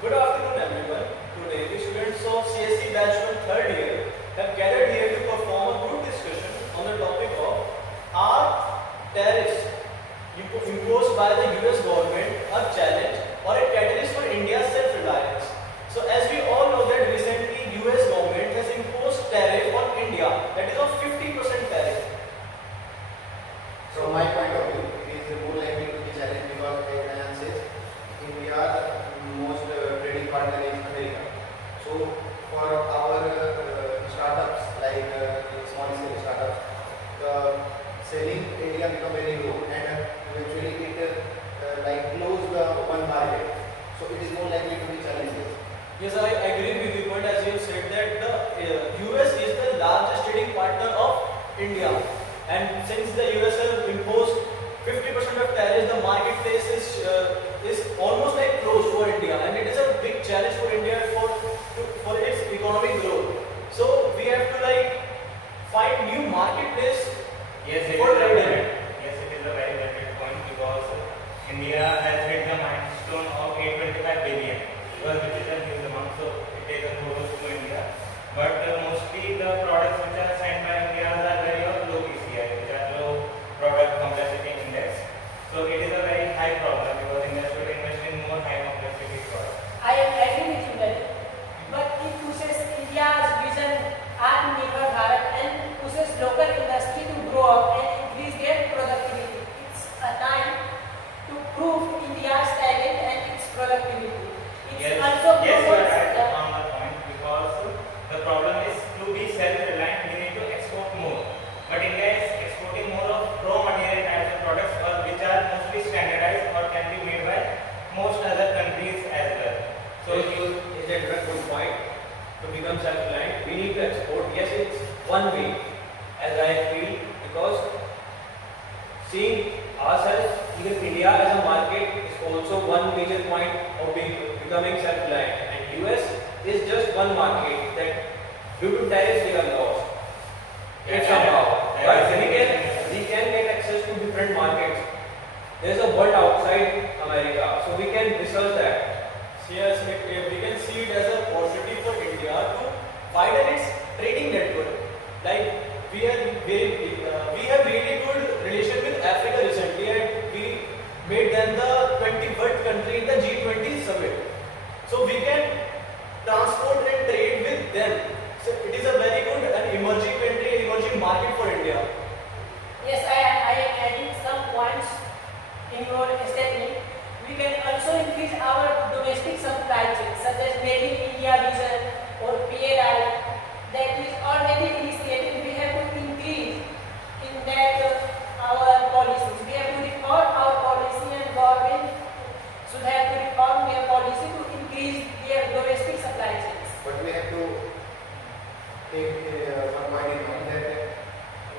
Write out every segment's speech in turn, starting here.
Good afternoon everyone. Today the students of CSE batch 1 third year have gathered here to perform a group discussion on the topic of are tariffs imposed by the US government a challenge or a catalyst for India's self-reliance. So as we all know that recently US government has imposed tariff on India, that is of 50% tariff. From my point of view, it is more likely to be challenged because, as Ayan says, India's most trading partner is America. So, for our startups, like small scale startups, the selling area become very low, and eventually it like close the one market. So, it is more likely to be challenged. Yes, I agree with you, but as you said that the US is the largest trading partner of India. And since the US have imposed 50% of tariffs, the marketplace is almost like closed for India, and it is a big challenge for India for its economic growth. So we have to like find new marketplace for trading. Yes, it is a very valid point because India has hit the milestone of 825 billion, which is a huge amount, so it takes a photos to India. But mostly the products which are sent by India are very low PCI, which are low product complexity index. So it is a very high problem because India should invest in more high complexity products. I agree with you that, but it pushes India's vision Atmanirbhar Bharat and pushes local industry to grow up and increase their productivity. It's a time to prove India's talent and its productivity. It's also yes, you are promotes right on the point because the problem is to be self-reliant, we need to export more. But India is exporting more of raw material types of products which are mostly standardized or can be made by most other countries as well. So you is that a good point? To become self-reliant, we need to export. Yes, it's one way, as I feel, because seeing ourselves, even India as a market, is also one major point of becoming self-reliant. And US is just one market that due to tariffs we are lost. It's somehow. But we can get access to different markets. There is a world outside America, so we can research that. Yes, we can see it as a positive for India to widen its trading network. Like we have really good relation with Africa recently, and we made them the 21st country in the G20 summit. So we can transport and trade with them. So it is a very good and emerging country, emerging market for India. Yes, I am adding some points in your statement. We can also increase our domestic supply chain, such as Made in India vision or PLI that is already initiated. We have to increase in that our policies. We have to reform our policy, and government should have to reform their policy to increase their domestic supply chains. But we have to take one point in mind that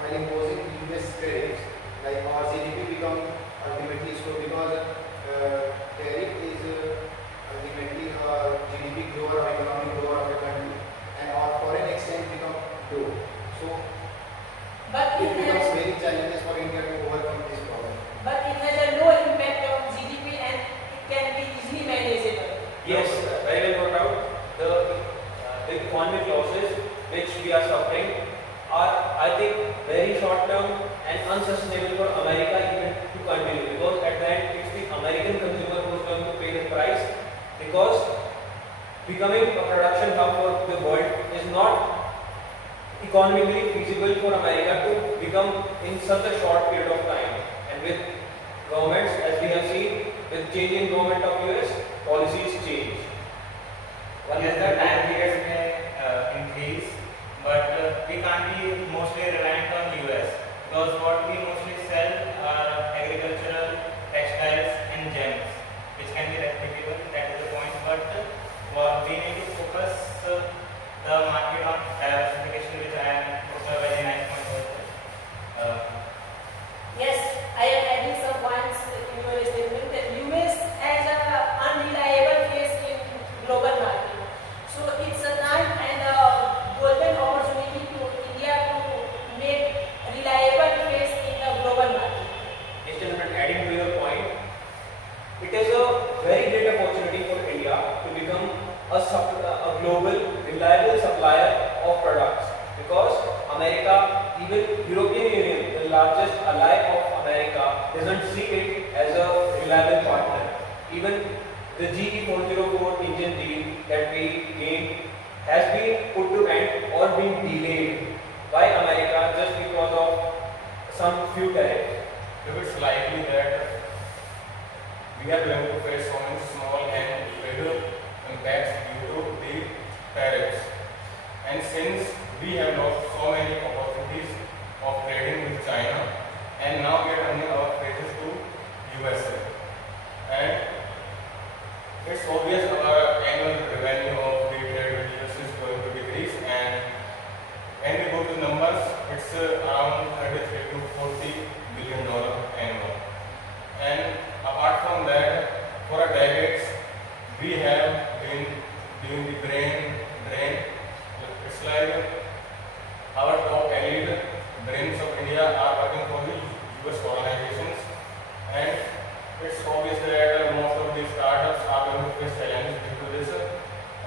while imposing US tariffs, like our GDP become ultimately slow because tariff is ultimately GDP grower or economic grower of the country, and our foreign exchange become low. So But it it becomes has, very challenges for India to overcome this problem. but it has a low impact on GDP and it can be easily manageable. Yes, very well brought out. The economic losses which we are suffering are, I think, very short term and unsustainable for America even to continue, because at the end it's the American consumer who is going to pay the price, because becoming a production hub for the world is not economically feasible for America to become in such a short period of time. And with governments, as we have seen, with changing government of US, policies change. Yes, the time periods may increase, but we can't be mostly reliant on US because what we mostly sell are agricultural, textiles and gems, which can be replicable, that is the point. But what we need to focus the market on diversification, which I am a very nice point also. Yes, I am adding some points in your statement that US has a even European Union, the largest ally of America, doesn't see it as a reliable partner. Even the GE 404 engine deal that we gained has been put to end or been delayed by America just because of some few tariffs. If it's likely that we are going to face so many small and big impacts due to the tariffs, and since we have lost so many opportunities of trading with China, and now we are turning our faces to USA, and it's obvious our annual revenue of the trade with US is going to decrease, and when we go to numbers, it's around 33 to 40 billion annual. And apart from that, for decades we have been doing the brain drain. It's like our top elite brains of India are working for the US organizations, and it's obvious that most of these startups are going to face challenges due to this,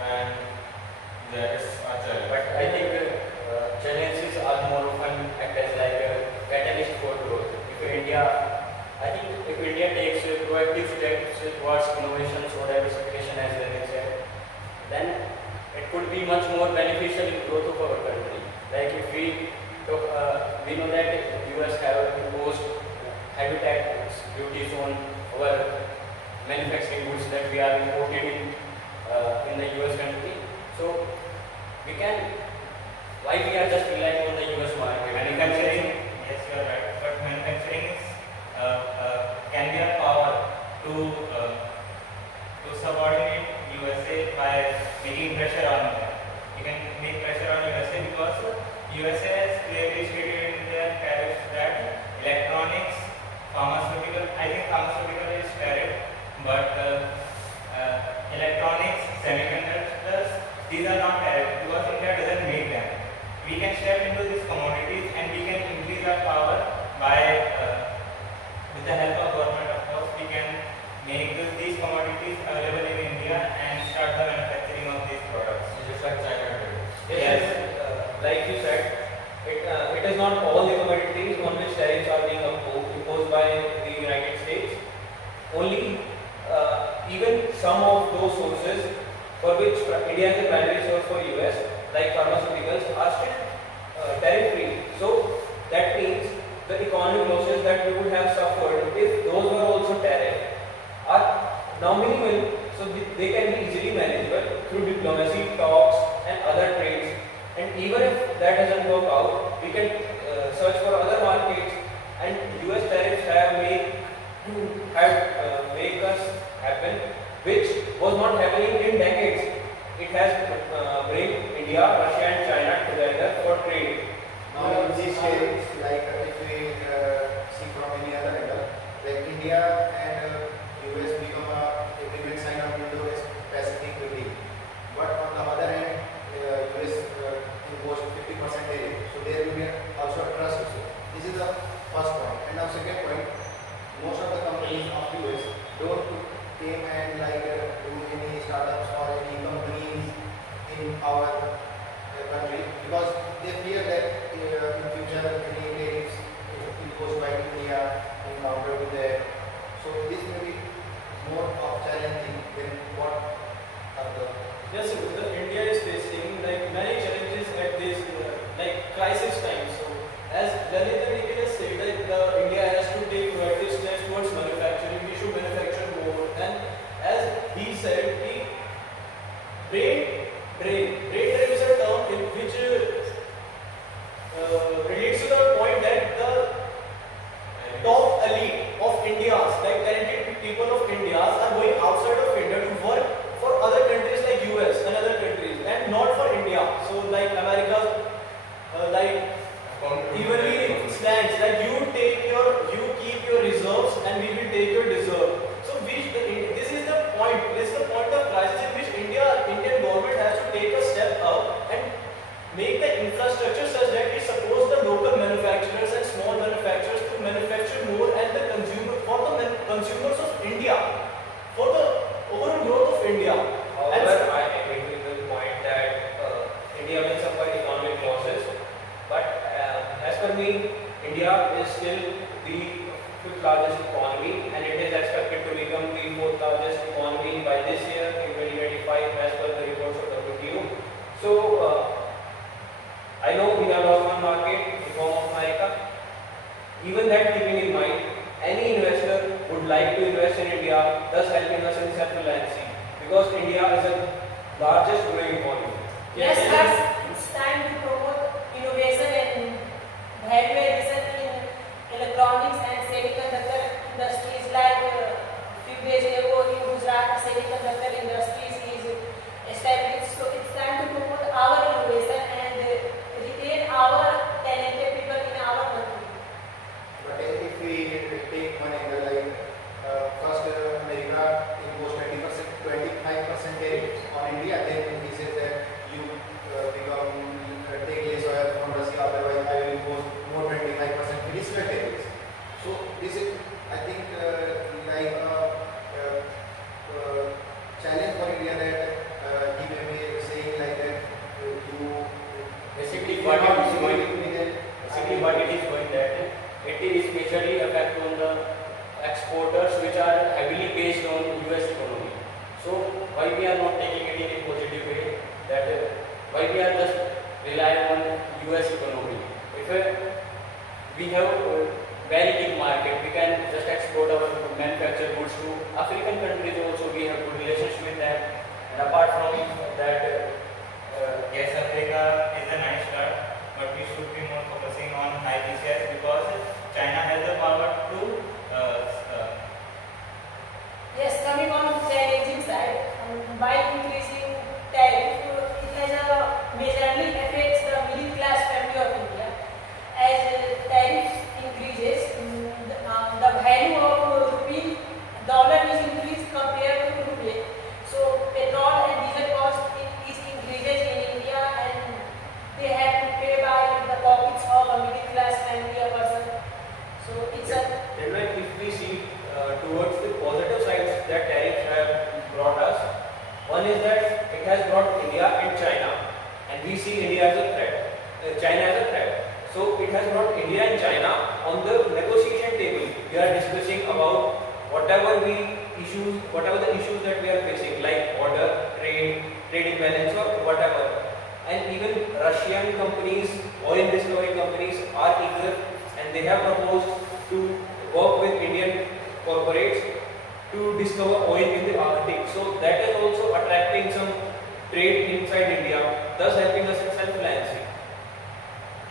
and that is a challenge. But I think challenges are more often act as like a catalyst for growth. I think if India takes proactive steps towards innovations or diversification as Ayan said, then it could be much more beneficial in growth of our country. Like if we talk, we know that US have imposed heavy tax duties on our manufacturing goods that we are imported in the US country. So we can, why we are just relying on the US market? Manufacturing, yes, you are right. But manufacturing is, can be a power to subordinate USA by making pressure on them. You can make pressure on USA because USA has clearly stated in their tariffs that electronics, pharmaceutical, I think pharmaceutical is tariff, but electronics, semiconductors, these are not tariff because India doesn't make them. We can step into these commodities and we can increase our power by, with the help of government, of course, we can make these commodities available in India and start the manufacturing of these products. Just like China did. Yes, like you said, it is not all the commodities on which tariffs are being imposed by the United States. Only even some of those sources for which India is the primary source for US, like pharmaceuticals, are still tariff free. So that means the economic losses that we would have suffered if those were also tariff are now minimal. So they can be easily manageable through diplomacy, talks, and other trades. And even if that doesn't work out, we can search for other markets. And US tariffs have make us happen, which was not happening in decades. It has bring India, Russia, and China together for trade. Now in these days, like if we see from any other angle, like India and US become a agreement sign of Indo-Pacific Treaty. But on the other hand, US imposed 50% tariff, so there will be also a trust issue. This is the first point. And now second point, most of the companies of US don't came and like do any startups or any companies in our country because they fear that in future any tariffs imposed by India encounter with them. So this may be more of challenging than what are the. Yes, the India is facing like many challenges at this like crisis time. So as Lalit and Nikhil has said, that India has to take proactive steps towards manufacturing. We should manufacture more. And as he said, brain drain is a term in which relates to the point that the top elite of India's, like talented people of India's, are going outside of India to work for other countries like US and other countries, and not for India. So like America, like evenly stands that you keep your reserves and we will take your reserve. So this is the point. This is the point of crisis in which Indian government largest growing economy. Yes, it's time to promote innovation and value addition in electronics and semiconductor industries. Like few days ago in Gujarat, semiconductor industries is established. So it's time to promote our innovation and retain our talented people in our country. But if we take one angle, like first America imposed 25% tariff on India, then he says that you take less oil from Russia, otherwise I will impose more 25% additional tariffs. So this is, I think, like a challenge for India that he may be saying like that you Basically, what it is going that it is majorly affect on the exporters which are heavily based on US economy. So why we are not taking it in a positive way, that why we are just relying on US economy. If we have a very big market, we can just export our manufactured goods to African countries also. We have good relations with them, and apart from that, Yes, Africa is a nice start, but we should be more focusing on high PCS because China has the power to Yes, coming on challenging side, by increasing tariff, it has majorly affects the middle class family of India. As tariffs increases, the value of rupee dollar is increased compared to rupee. So petrol and diesel cost is increases in India, and they have to pay by the pockets of a middle class family or person. So it's a then if we see towards the positive sides that tariffs have brought us, one is that it has brought India and China, and we see India as a threat, China as a threat. So it has brought India and China on the negotiation table. We are discussing about whatever the issues that we are facing, like border, trade imbalance or whatever. And even Russian companies, oil discovery companies are eager, and they have proposed to work with Indian corporates to discover oil in the Arctic. So that is also attracting some trade inside India, thus helping us in self-reliance.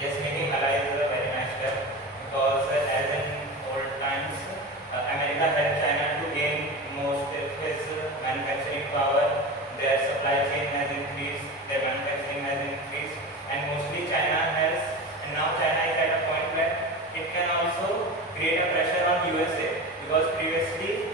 yes, making allies is a very nice step because as in old times, America helped China to gain most of its manufacturing power. Their supply chain has increased, their manufacturing has increased, and mostly China has, and now China is at a point where it can also create a pressure on USA because previously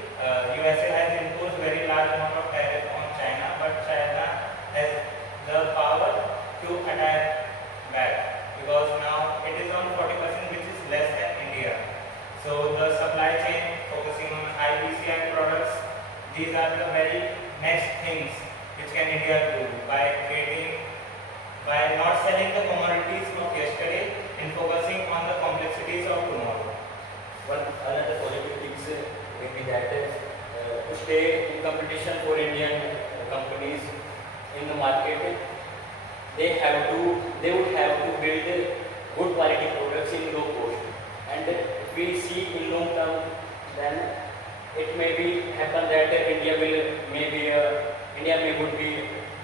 USA has imposed very large amount of tariff on China, but China has the power to attack back because now it is on 40%, which is less than India. So the supply chain focusing on high PCI products, these are the very next things which can India do by not selling the commodities of yesterday and focusing on the complexities of tomorrow. One another positive things may be that to stay in competition for Indian companies in the market, they would have to build good quality products in low cost. And if we see in long term, then it may be happen that India would be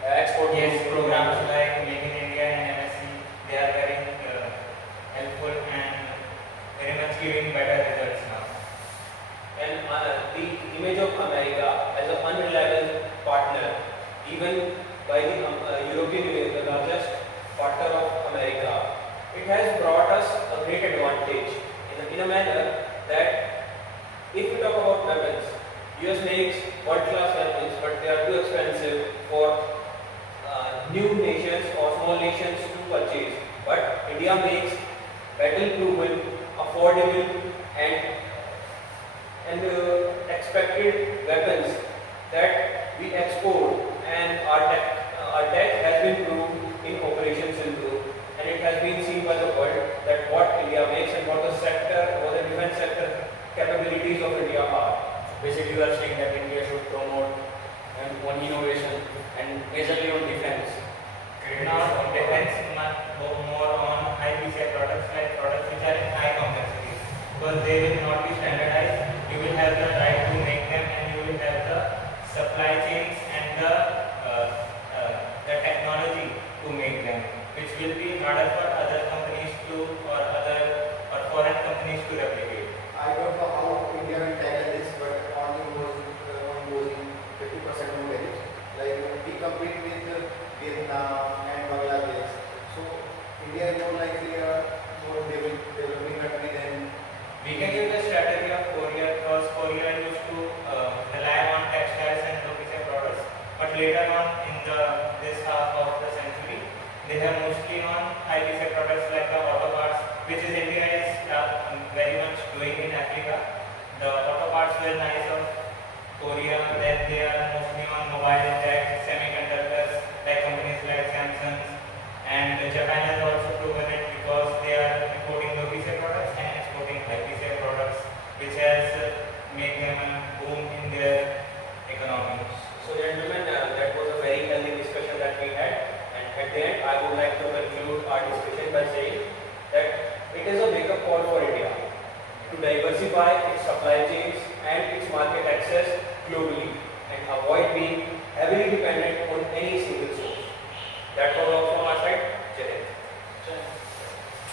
export Yes, programs like Make in India and MSC, they are very helpful and very much giving better results now. And the image of America as an unreliable partner, even by the European Union, the largest partner of America, it has brought us a great advantage in a manner that if we talk about weapons, US makes world-class weapons, but they are too expensive for new nations or small nations to purchase. But India makes battle-proven, affordable, and expected weapons that we export, and our tech has been proved in Operation Sindoor, and it has been seen by the world that what India makes and what the defense sector capabilities of India are. Basically, you are saying that India should promote and on innovation and majorly on defense. Now, defense must go more on high PCI products, like products which are in high complexity, because they will not be standardized. You will have the right to make them, and you will have the supply chains and the to make them, which will be harder for other companies to or foreign companies to replicate. I don't know how India will tackle this, but on imposing 50% more tariffs. Like we compete with Vietnam and Bangladesh. So India is more likely a more developing country than. We can use the strategy of Korea, because Korea used to rely on textiles and cohesive products, but later on in this half of the century, they have mostly on high-tech products like the auto parts, which is India is very much doing in Africa. The auto parts were nice of Korea, then they are mostly on mobile tech, semiconductors, like companies like Samsung, and Japan has also proven it because they are importing cohesive products and exporting high-tech products, which has made them a boom in their economy. So gentlemen, that was a very healthy discussion that we had, and at the end I would like to conclude our discussion by saying that it is a wake-up call for India to diversify its supply chain